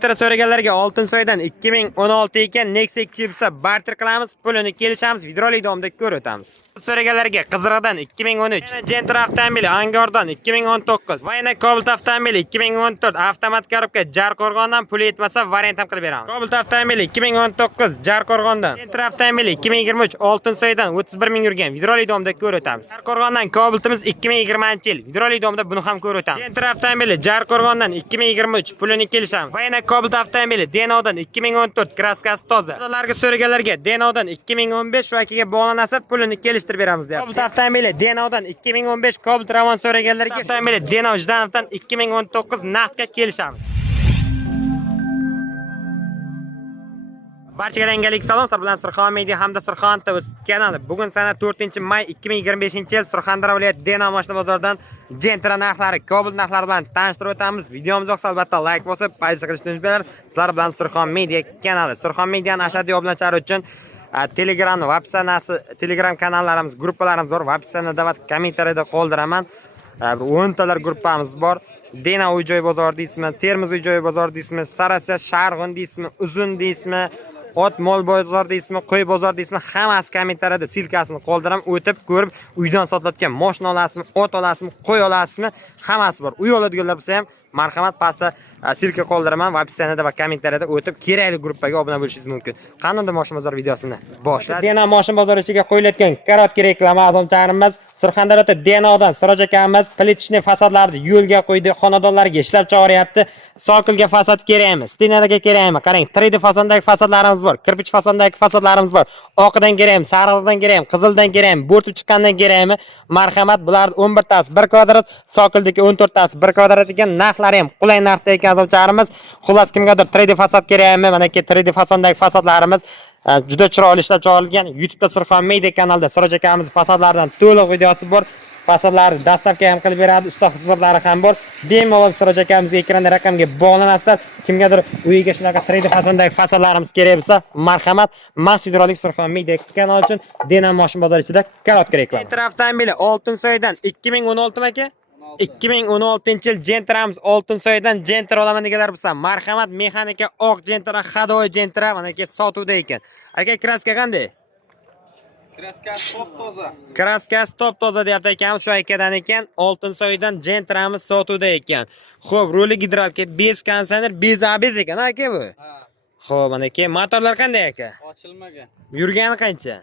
So'raganlarga Oltinsoydan 2016 ekan Nexia 2 bo'lsa barter qilamiz, pulini kelishamiz, videorolik davomida ko'rib o'tamiz. So'raganlarga Qizig'idan 2013, Gentra avtomobili Angordan 2019 va yana Cobalt avtomobili 2014 avtomat korobka Jarqo'rg'ondan puli yetmasa variant ham qilib beramiz. Cobalt avtomobili 2019 Jarqo'rg'ondan, Gentra avtomobili 2023 Oltinsoydan 31 ming yurgan, videorolik davomida ko'rib o'tamiz. Jarqo'rg'ondan Cobaltimiz 2020-yil, videorolik davomida buni ham ko'rib o'tamiz. Gentra avtomobili Jarqo'rg'ondan 2023 pulini kelishamiz. Va yana Cobalt avtomobili Denodan 2014 kraskasi toza. Ularga so'raganlarga Denodan 2015 shu akaga bog'lanasa pulini kelishtirib beramiz deyapti. Cobalt avtomobili Denodan 2015 Cobalt Ravon so'raganlarga avtomobili Deno Jdanovdan 2019 naqdga kelishamiz. Barchaga yangilik salom, sizlar bilan Surxon Media hamda Surxon TV kanali. Bugun sana 4-may 2025-yil Surxondaryo viloyati Deno mashina bozoridan Gentra narxlari, Cobalt narxlari bilan tanishtirib o'tamiz. Videomiz yoqsa albatta like bosib, payza qilishni unutmanglar. Sizlar bilan Surxon Media kanali. Surxon Medianing ashaddiy obunachilar uchun Telegram va WhatsApp Telegram kanallarimiz, gruppalarimiz bor. WhatsAppda va kommentariyada qoldiraman. 10 talar gruppamiz bor. Deno uy-joy bozori deysizmi, Termiz uy-joy bozori deysizmi, Sarasiya Sharg'un deysizmi, Uzun deysizmi, ot mol bozor deysizmi, qo'y bozor deysizmi, hammasi kommentariyada silkasini qoldiraman, o'tib ko'rib, uydan sotiladigan mashina olasizmi, ot olasizmi, qo'y olasizmi, hammasi bor. Uy oladiganlar bo'lsa ham marhamat pastda silka qoldiraman va WhatsAppda va kommentariyada o'tib kerakli gruppaga obuna bo'lishingiz mumkin. Qanday mashina bozor videosini boshlaymiz. Deno mashina bozori ichiga qo'yilayotgan korotka reklama azomcharimiz Surxondaryoda Denodan Siroj akamiz plitishni fasadlarni yo'lga qo'ydi, xonadonlarga ishlab chiqaryapti. Sokolga fasad kerakmi, stenaga kerakmi? Qarang, 3D fasondagi fasadlarimiz bor, kirpich fasondagi fasadlarimiz bor. Oqidan kerakmi, sariqdan kerakmi, qizildan kerakmi, bo'rtib chiqqandan kerakmi? Marhamat, bularning 11 tasi 1 kvadrat, sokildagi 14 tasi 1 kvadrat ekan, narxlari ham qulay narxda ekan azomcharimiz. Xullas, kimgadir 3D fasad kerakmi? Mana ki 3D fasondagi fasadlarimiz juda chiroyli ishlab chiqarilgan. YouTube'da Surxon Media kanalida Siroj akamiz fasadlaridan to'liq videosi bor. Fasadlarni dastavka ham qilib beradi, usta xizmatlari ham bor. Bemalol Siroj akamizga ekranda raqamga bog'lanasizlar. Kimgadir uyiga shunaqa 3D fasondagi fasadlarimiz kerak bo'lsa, marhamat, mas videorolik Surxon Media kanali uchun Deno mashina bozori ichida korotka reklama. Gentra avtomobili Oltinsoydan 2016 aka 2016-yil Gentramiz Oltinsoydan Gentra olaman deganlar bo'lsa, marhamat, mexanika oq Gentra, hadoy Gentra mana ki sotuvda ekan. Aka, kraska qanday? Kraskasi top toza. Kraskasi top toza deyapti akamiz, shu akadan ekan. Oltinsoydan Gentramiz sotuvda ekan. Xo'p, ruli gidralka, bez konditsioner, bez ABS ekan aka bu. Ha. Xo'p, mana ki motorlar qanday aka? Ochilmagan. Yurgani qancha?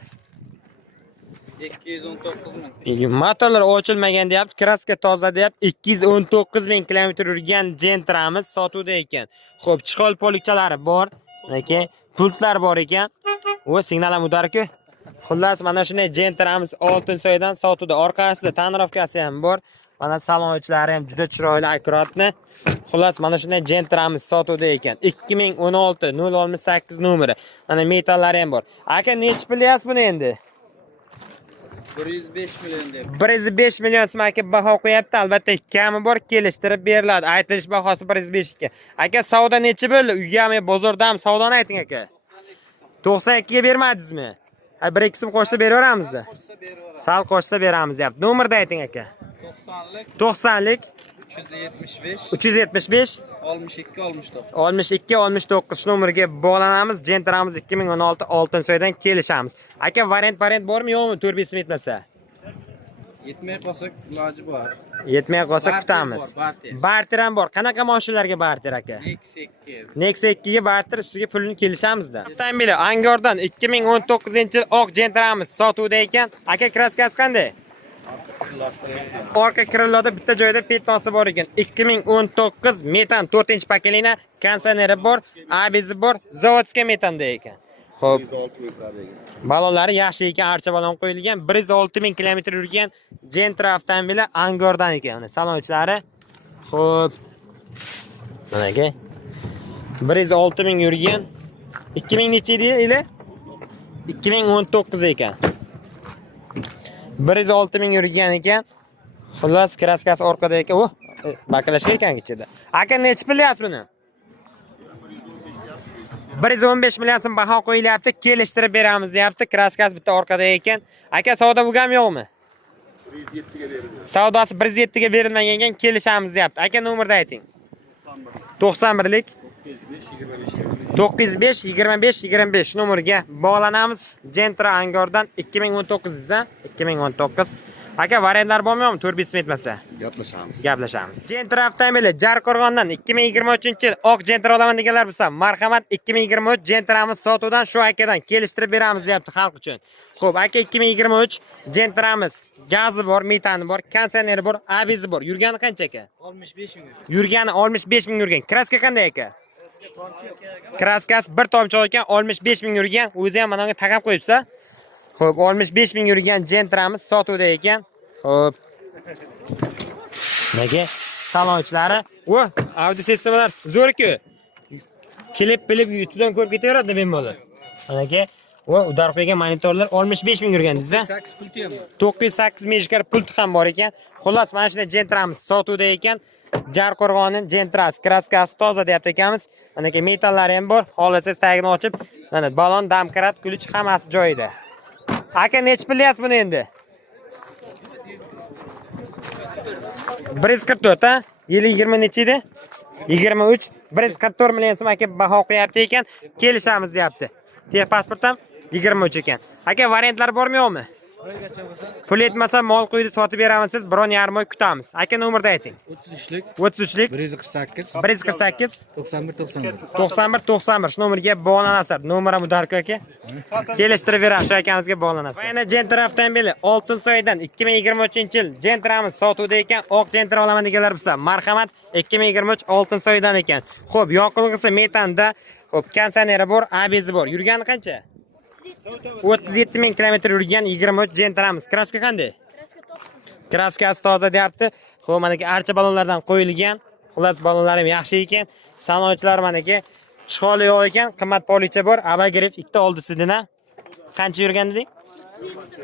219 ming. Motorlar ochilmagan deyapti, kraska toza deyapti. 219 ming kilometr yurgan Gentramiz sotuvda ekan. Xo'p, chixol polikchalari bor. Aka, pultlar bor ekan. O, signal ham udarku. Xullas, mana shunday Gentramiz Oltinsoydan sotuvda. Orqasida tonirovkasi ham bor. Mana salonlari ham juda chiroyli, akkuratni. Xullas, mana shunday Gentramiz sotuvda ekan. 2016 068 nomeri. Mana metallari ham bor. Aka, nech plyas buni endi? 105 million deb. 105 million so'm aka baho qo'yapti. Albatta kami bor, kelishtirib beriladi. Aytilish bahosi 105 ekan. Aka, savdo necha bo'ldi? Uygami, bozordami savdoni ayting aka. 92 ga bermadingizmi? 1-2 so'm qo'shsa beraveramizda. Sal qo'shsa beramiz deyapti. Nomerni ayting aka. 90lik 375 62 69 shu nomerga bog'lanamiz. Gentramiz 2016 Oltinsoydan kelishamiz. Aka, variant bormi yo'qmi? 4-5 so'm etmasa. Yetmay qolsa iloji bor. Yetmay qolsa kutamiz. Barter ham bor. Qanaqa mashinalarga barter aka? Nexia 2 ga barter, ustiga pulini kelishamizda. Avtomobili Angordan 2019-yil oq Gentramiz sotuvda ekan. Aka, kraskasi qanday? Orqa krilloda bitta joyda petnosi bor ekan. 2019 metan 4-paketli konditsioneri bor, ABS bor, zavodskiy metanda ekan. Xo'p. Balonlari yaxshi ekan, archa balon qo'yilgan. 106 ming kilometr yurgan Gentra avtomobili Angordan ekan. Salonlari. Xo'p. Mana aka. 106 ming yurgan. 2000 necha edi ila? 2019 ekan. 106 ming yurgan ekan. Xullas, kraskasi orqada ekan. O, bakalashga ekan ichida. Aka, nech plyas buni? 115 million so'm baho qo'yilyapti, kelishtirib beramiz deyapti. Kraskasi bitta orqada ekan. Aka, savdo bo'lganmi yo'qmi? 107 ga berildi. Savdosi 107 ga berilmagan ekan, kelishamiz deyapti. Aka, nomerni ayting. 91lik 905 25 905 nomerga bog'lanamiz. Gentra Angordan 2019 dan 2019. Aka variantlar bormi yo'qmi? 4-5 etmasa. Gaplashamiz. Gentra avtomobili Jarqo'rg'ondan 2023-yil oq Gentra olaman deganlar bo'lsa, marhamat 2023 Gentramiz sotuvdan shu akadan kelishtirib beramiz deyapti xalq uchun. Xo'p, aka 2023 Gentramiz gazi bor, metani bor, konditsioneri bor, abizi bor. Yurgani qancha aka? 65 ming. Yurgani 65 ming yurgan. Kraska qanday aka? Kraskasi bir tomchi ekan, 65 ming yurgan. O'zi ham mana bunga taqab qo'yibsa. Xo'p, 65 ming yurgan Gentramiz sotuvda ekan. Xo'p. Nega? Salonchilari, audio sistemalar zo'r-ku. Klip bilib YouTube'dan ko'rib ketaveradi bemalol. Mana udar qo'ygan monitorlar 65 ming yurgan desa. 8 pulti ham bor. 908 mega pulti ham bor ekan. Xullas, mana shunday Gentramiz sotuvda ekan. Jarqo'rg'onning Gentrasi, kraskasi toza deyapti ekanmiz. Mana metallari ham bor. Xohlasangiz tagini ochib, mana balon, damkarat, kulich hammasi joyida. Aka nech bilyapsiz buni endi? 144 ha? Yili 20 necha edi? 23 144 million so'm aka baho qo'yapti ekan. Kelishamiz deyapti. Pasport ham 23 ekan. Aka variantlar bormi yo'qmi? Pul yetmasa mol qo'ydi sotib beramiz, siz 1.5 oy kutamiz. Aka nomerni ayting. 33lik 33lik 148 148 91 91 shu nomerga bog'lanasizlar. Nomeri Mudarko aka. Kelishtirib beramiz shu akamizga bog'lanasizlar. Yana Gentra avtomobili Oltinsoydan 2023-yil Gentramiz sotuvda ekan. Oq Gentra olaman deganlar bo'lsa, marhamat 2023 Oltinsoydan ekan. Xo'p, yoqilg'isi metanda, xo'p, konditsioneri bor, abizi bor. Yurgani qancha? 37 ming kilometr yurgan 23 Gentramiz. Kraska qanday? Kraskasi toza deyapti. Xo'p, mana archa balonlardan qo'yilgan. Xullas, balonlar ham yaxshi ekan. Sanoatchilar mana chiqoli yo'q ekan. Qimmat policha bor. Abagriff ikkita oldisidina. Qancha yurgan dedik?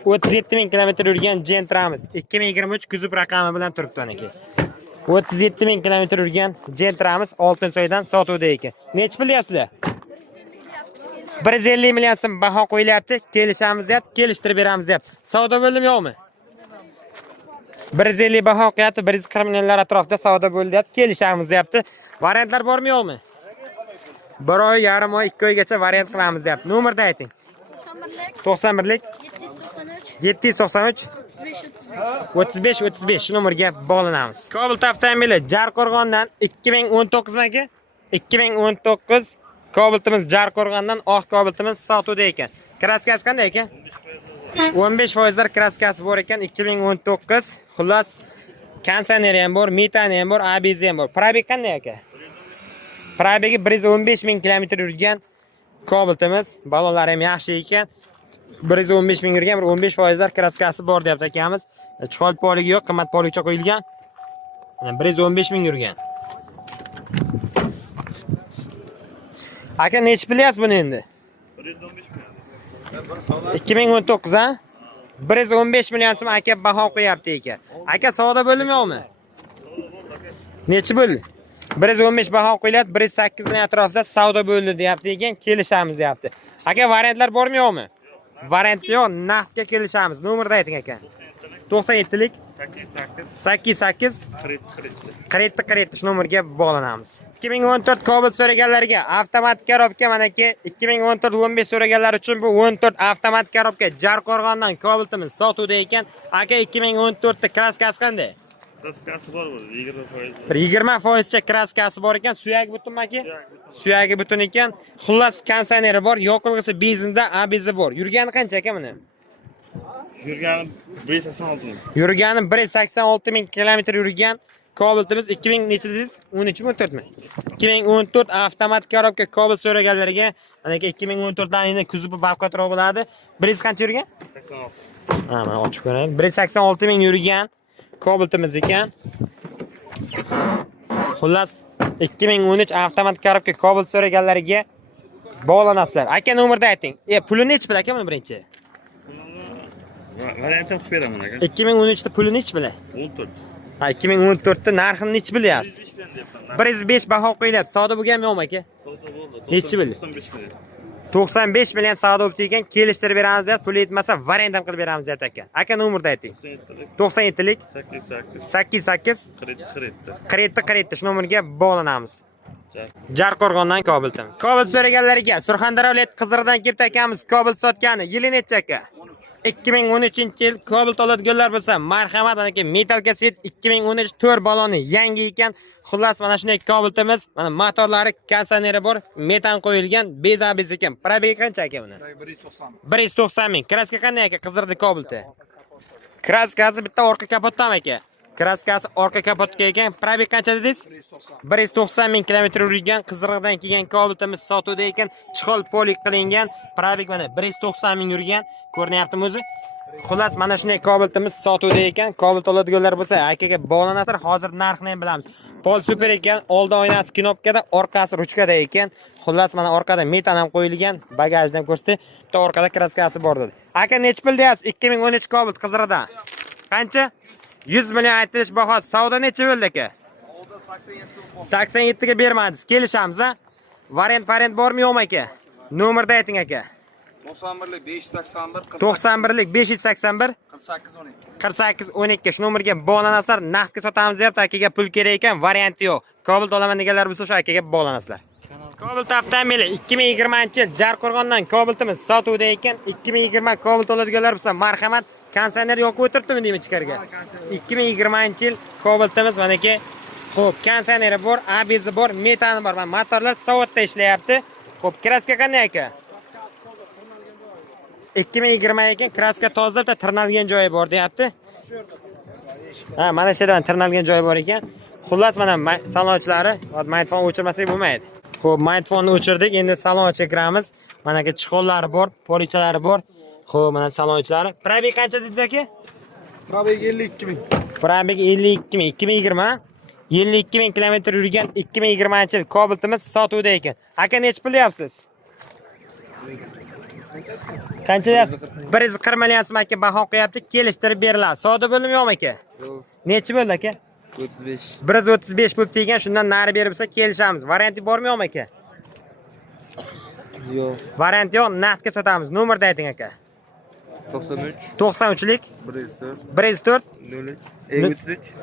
37 ming kilometr yurgan Gentramiz. 2023 kuzub raqami bilan turibdi aka. 37 ming kilometr yurgan Gentramiz Oltinsoydan sotuvda ekan. Nech bilyapsizlar? 150 million so'm baho qo'yilyapti. Kelishamiz deyapti, kelishtirib beramiz deyapti. Savdo bo'ldimi yo'qmi? 150 baho qo'yapti, 140 millionlar atrofida savdo bo'ldi deyapti. Kelishamiz deyapti. Variantlar bormi yo'qmi? 1 oy, yarim oy, 2 oygacha variant qilamiz deyapti. Nomerni ayting. 91lik 793 35 shu nomerga bog'lanamiz. Cobalt avtomobili Jarqo'rg'ondan 2019 maka? 2019 Cobaltimiz Jarqo'rg'ondan oq Cobaltimiz sotuvda ekan. Kraskasi qanday ekan? 15% kraskasi bor ekan 2019. Xullas, konditsioneri ham bor, metani ham bor, abizi ham bor. Probeg qanday aka? Probegi 115 ming kilometr yurgan Cobaltimiz. Balonlari ham yaxshi ekan. 115 ming yurgan, 15% kraskasi bor deyapti akamiz. Chiqol poligi yo'q, qimmat policha qo'yilgan. 115 ming yurgan. Aka nech bilyapsiz buni endi? 2019 ha? 115 million so'm aka baho qo'yapti ekan. Aka savdo bo'ldimi yo'qmi? Nechi bo'ldi? 115 baho qo'yilyapti, 108 million atrofida savdo bo'ldi deyapti ekan, kelishamiz deyapti. Aka variantlar bormi yo'qmi? Variant yo'q, naqdga kelishamiz. Nomerni ayting aka. 97lik 88 47 shu nomerga bog'lanamiz. 2014 Cobalt so'raganlarga avtomatik korobka mana ki 2014 15 so'raganlar uchun bu 14 avtomatik korobka Jarqo'rg'ondan Cobaltimiz sotuvda ekan. Aka 2014 ta kraskasi qanday? Kraskasi bor bu 20%. 20% cha kraskasi bor ekan. Suyagi butunmi aka? Suyagi butun ekan. Xullas konditsioneri bor, yoqilg'isi benzinda, abizi bor. Yurgani qancha aka buni? Yurgani 186 ming. Yurgani 186 ming kilometr yurgan Cobaltimiz 2000 necha dedingiz? 13 mi 14 mi? 2014 avtomatik korobka Cobalt so'raganlarga, mana 2014 dan endi kuzubi barqaror bo'ladi. 1 qancha yurgan? 86. Ha, mana ochib ko'raylik. 186 ming yurgan Cobaltimiz ekan. Xullas 2013 avtomatik korobka Cobalt so'raganlarga bog'lanasizlar. Aka nomerni ayting. Puli nech bil aka buni birinchi? Variant qilib beraman aka. 2013 ta puli nech bil? 14. Ha, 2014 ta narxini nech bilyapsiz? 105 baho qo'yilyapti. Savdo bo'lganmi yo'qmi aka? Savdo bo'ldi. Nechi bildi? 95 million. 95 million savdo bo'lib ekan, kelishtirib beramiz deb, pul yetmasa variant ham qilib beramiz deb aka. Aka nomerni ayting. 97lik 88 88 47 shu nomerga bog'lanamiz. Jarqo'rg'ondan Kobaltamiz. Kobalt so'raganlarga Surxondaryo viloyati Qizig'irdan kelib akamiz Kobalt sotgani yili necha aka? 2013-yil Kobalt oladiganlar bo'lsa, marhamat, mana metal kaset 2013 4 baloni yangi ekan. Xullas mana shunday Kobaltimiz, mana motorlari, konditsioneri bor, metan qo'yilgan, bez ekan. Probegi qancha aka buni? 190 ming. Kraska qanday aka Qizig'irda Kobalti? Kraskasi bitta orqa kapotdami aka? Kraskasi orqa kapotga ekan. Probeg qancha dedingiz? 190 ming kilometr yurgan Qizig'irdan kelgan Kobaltimiz sotuvda ekan. Chixol polik qilingan. Probeg mana 190 ming yurgan. Ko'rinyaptimi o'zi? Xullas mana shunday Kobaltimiz sotuvda ekan. Kobalt oladiganlar bo'lsa, akaga bog'lanasizlar. Hozir narxini ham bilamiz. Pol super ekan. Oldi oynasi knopkada, orqasi ruchkada ekan. Xullas mana orqada metan ham qo'yilgan. Bagajdan ko'rsatdi. Bitta orqada kraskasi bor dedi. Aka nech pul deyapsiz? 2013 Kobalt Qizig'irdan. Qancha? 100 million aytilish bahosi. Savdo necha bo'ldi aka? 87 ga bermadingiz. Kelishamiz a? Variant bormi yo'qmi aka? Nomerda ayting aka. 91lik 581 91lik 581 48 12. 48 12 shu nomerga bog'lanasizlar. Naqdga sotamiz deyapti, akaga pul kerak ekan, varianti yo'q. Kobalt olaman deganlar bo'lsa, shu akaga bog'lanasizlar. Kobalt avtomobili 2020-yil Jarqo'rg'ondan Kobaltimiz sotuvda ekan. 2020 Kobalt oladiganlar bo'lsa, marhamat, konditsioner yo'q o'tiribdimi deymi ichkariga. 2020-yil Kobaltimiz manaki xo'p, konditsioneri bor, ABS bor, metani bor. Mana motorlar soatda ishlayapti. Xo'p, kraska qanday aka? 2020 ekan, kraska toza, bitta tirnalgan joyi bor deyapti. Ha, mana shu yerdan tirnalgan joyi bor ekan. Xullas mana salonchilari, hozir mikrofon o'chirmasak bo'lmaydi. Xo'p, mikrofonni o'chirdik, endi salonga kiramiz. Mana aka chixollari bor, polichalari bor. Xo'p, mana salonchlari. Probeg qancha dedingiz aka? Probeg 52 ming. Probeg 52 ming, 2020. 52 ming kilometr yurgan 2020-yil Kobaltimiz sotuvda ekan. Aka nech pul deyapsiz? Qancha deyapsiz? 140 million so'm aka baho qo'yapti, kelishtirib beriladi. Savdo bo'ldimi yo'qmi aka? Yo'q. Necha bo'ldi aka? 35. 135 bo'lib degan, shundan nari berib bo'lsa kelishamiz. Varianti bormi yo'qmi aka? Yo'q. Variant yo'q, naqdga sotamiz. Nomerda ayting aka. 93 93lik 104 104 03 33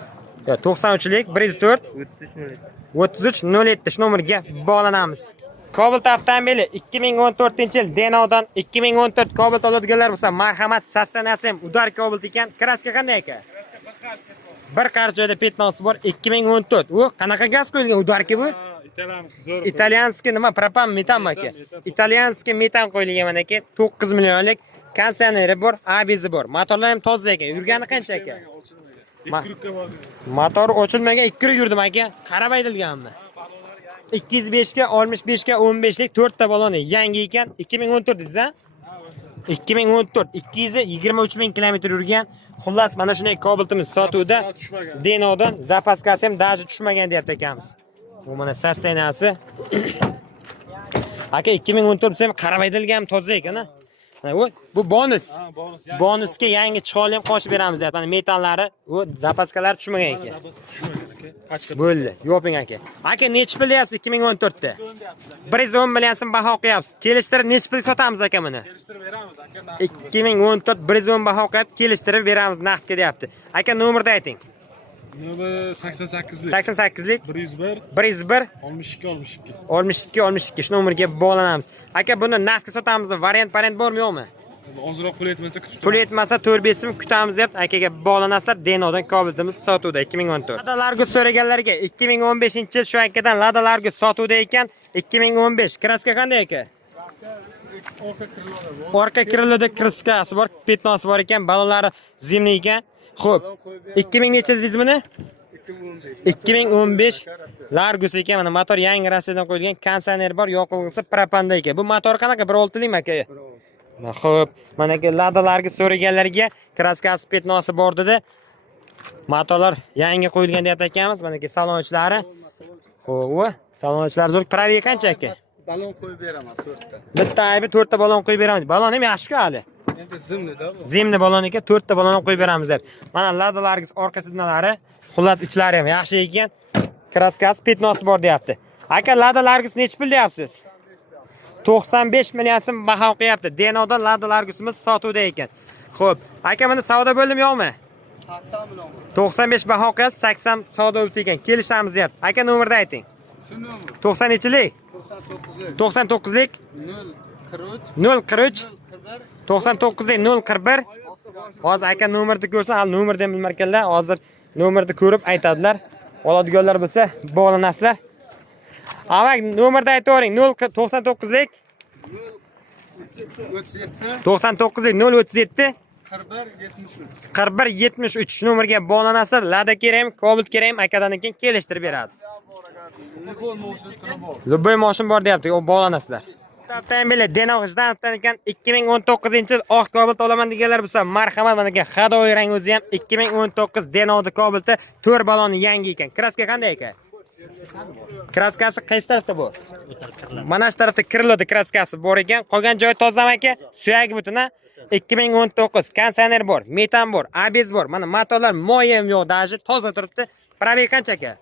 yo'q, 93lik 104 33 3307 shu nomerga bog'lanamiz. Kobalt avtomobili 2014-yil Denodan 2014 Kobalt oladiganlar bo'lsa, marhamat, sostanasiyam udar Kobalt ekan. Kraska qanday aka? Bir qarich joyda petnosi bor 2014. U qanaqa gaz qo'yilgan udarki bu? Italyanskiy nima? Propan metan aka. Italyanskiy metan qo'yilgan mana aka. 9 millionlik konditsioneri bor, ABS bor. Motorlar ham toza ekan. Yurgani qancha aka? Motor ochilmagan 2 yil yurdim aka. Qarab aytilganmi? 205 ga 65 ga 15 lik 4 ta baloni yangi ekan. 2014 dedingiz a? 2014 223 ming kilometr yurgan. Xullas mana shunday Kobaltimiz sotuvda. Denodan zapaskasi ham даже tushmagan deyapti akamiz. Bu mana sostanasi. Aka 2014 ham qarab aytilgan toza ekan a. Bu bonus. Bonusga yangi chixol ham qo'shib beramiz deyapti. Mana metanlari, u zapaskalari tushmagan ekan. Bo'ldi. Yo'ping aka. Aka nech pul deyapsiz 2014 da? 110 million so'm baho qo'yapsiz. Kelishtirib nech pul sotamiz aka buni? Kelishtirib beramiz aka. 2014 110 baho qo'yib kelishtirib beramiz naqdga deyapti. Aka nomerda ayting. Nomer 88lik 88lik 101 101 62 shu nomerga bog'lanamiz. Aka buni naqdga sotamiz, variant bormi yo'qmi? Ozroq pul yetmasa kutib Pul yetmasa 4-5 so'm kutamiz deb akaga bog'lanasizlar. Denodan Kobaltimiz sotuvda 2014. Lada Largus so'raganlarga 2015-yil shu akadan Lada Largus sotuvda ekan. 2015 kraska qanday aka? Orqa krilida kraskasi bor, petnosi bor ekan, balonlari zimli ekan. Xo'p, 2000 necha dedingiz buni? 2015 Largus ekan, mana motor yangi Rossiyadan qo'yilgan, konditsioner bor, yoqilg'isi propanda ekan. Bu motor qanaqa? 1.6 likmi aka? Xo'p, mana aka Ladalarga so'raganlarga kraskasi petnosi bor dedi. Motorlar yangi qo'yilgan deb aytamiz. Mana aka salonchlari. Xo'p, salonchlari zo'r. Probeg qancha aka? Balon qo'yib beraman 4 ta. Bitta aybi 4 ta balon qo'yib beraman. Balon ham yaxshi-ku hali. Endi zimli-da bu. Zimli balon ekan, 4 ta balon qo'yib beramiz deb. Mana Ladalarga orqa sidnalari, xullas ichlari ham yaxshi ekan. Kraskasi petnosi bor deyapti. Aka Ladalarga nech pul deyapsiz? 95 million so'm baho qo'yapti. Denodan Lada Largusimiz sotuvda ekan. Xo'p, aka buni savdo bo'ldimi yo'qmi? 80 million. 95 baho qo'yapti, 80 savdo bo'ldi ekan. Kelishamiz deyapti. Aka nomerda ayting. 90 nechilik? 99lik 043 99lik 041. Hozir aka nomerni ko'rsa, hali nomerni ham bilmar ekanlar. Hozir nomerni ko'rib aytadilar. Oladiganlar bo'lsa, bog'lanasizlar. Amak nomerni aytavering. 099lik 99lik 037 4173 shu nomerga bog'lanasizlar. Lada kerakmi, Cobalt kerakmi, akadan keyin kelishtirib beradi. Любой mashina bor deyapti, u bog'lanasizlar. Avtomobil Denov Jdanovdan ekan 2019-yil oq Cobalt olaman deganlar bo'lsa, marhamat, mana ekan hadoyi rang o'zi ham 2019 Denovda Cobaltda 4 baloni yangi ekan. Kraska qanday ekan? Kraskasi qaysi tarafda bor? Mana shu tarafda krilodi kraskasi bor ekan. Qolgan joyi tozam aka, suyagi butun. 2019 kondisioner bor, metan bor, ABS bor. Mana motorlar moyam yo'q, daji toza turibdi. Probeg qancha aka?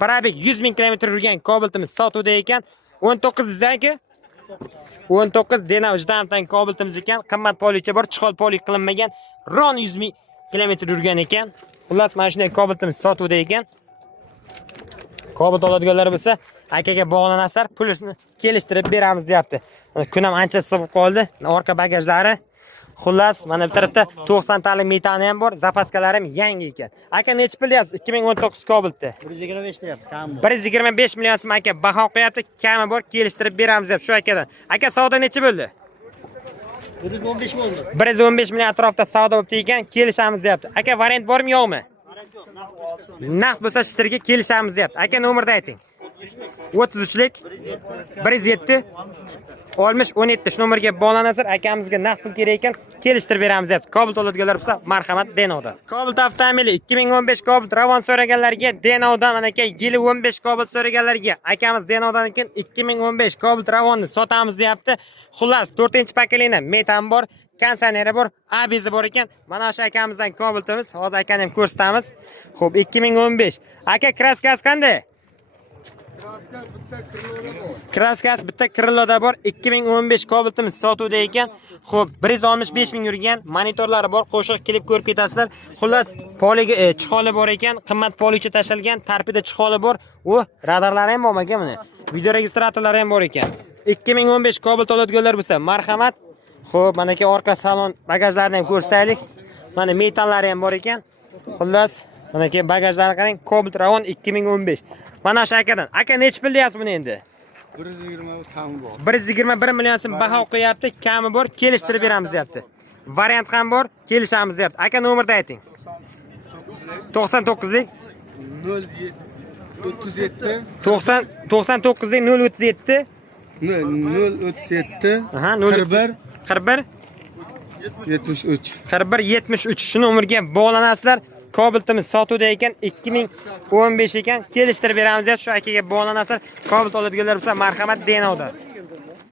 Probeg 100 ming kilometr yurgan Cobaltimiz sotuvda ekan. 19 dizayki 19 Denov Jdanovdan Cobaltimiz ekan. Qimmat policha bor, chiqol poli qilinmagan. Ron 100 ming kilometr yurgan ekan. Xullas, mana shunday Cobaltimiz sotuvda ekan. Cobalt oladiganlar bo'lsa, akaga bog'lanasizlar, pulni kelishtirib beramiz deyapti. Kun ham ancha sig'ib qoldi. Orqa bagajlari. Xullas, mana bu tarafda 90 talik metani ham bor, zapaskalari ham yangi ekan. Aka necha pul deyapsiz 2019 Cobaltda? 125 deyapsiz, kam bor. 125 million so'm aka baho qo'yapti, kami bor, kelishtirib beramiz deb shu akadan. Aka savdo necha bo'ldi? 115 bo'ldi. 115 million atrofida savdo bo'libdi ekan, kelishamiz deyapti. Aka variant bormi yo'qmi? Naqd bo'lsa shtirga kelishamiz deyapti. Aka nomerni ayting. 33lik 107 60 17 shu nomerga bog'lanasizlar. Akamizga naqd pul kerak ekan, kelishtirib beramiz deyapti. Cobalt oladiganlar bo'lsa, marhamat Denovda. Cobalt avtomobili 2015 Cobalt Ravon so'raganlarga Denovdan, aka yili 15 Cobalt so'raganlarga akamiz Denovdan keyin 2015 Cobalt Ravonni sotamiz deyapti. Xullas, 4-pakelikda metan bor, kondisioneri bor, ABS bor ekan. Mana shu akamizdan Cobaltimiz, hozir akani ham ko'rsatamiz. Xo'p, 2015. Aka kraskasi qanday? Kraskasi bitta krilloda bor. 2015 Cobaltimiz sotuvda ekan. Xo'p, 165 ming yurgan, monitorlari bor, qo'shiq kelib ko'rib ketasizlar. Xullas, poliga chiqoli bor ekan, qimmat policha tashlangan, tarpida chiqoli bor. U radarlari ham bor ekan, mana. Video registratorlari ham bor ekan. 2015 Cobalt oladiganlar bo'lsa, marhamat. Xo'p, mana aka orqa salon bagajlarini ham ko'rsataylik. Mana metanlari ham bor ekan. Xullas, mana aka bagajlari qarang, Cobalt Ravon 2015. Mana shu akadan. Aka necha pul deyapsiz buni endi? 120 kami bor. 121 million so'm baho qo'yapti, kami bor, kelishtirib beramiz deyapti. Variant ham bor, kelishamiz deyapti. Aka nomerni ayting. 99lik 037 99lik 037 037 Aha, 41 41 73 41 73 shu nomerga bog'lanasizlar. Cobaltimiz sotuvda ekan, 2015 ekan, kelishtirib beramiz deb shu akaga bog'lanasizlar. Cobalt oladiganlar bo'lsa, marhamat Denovda.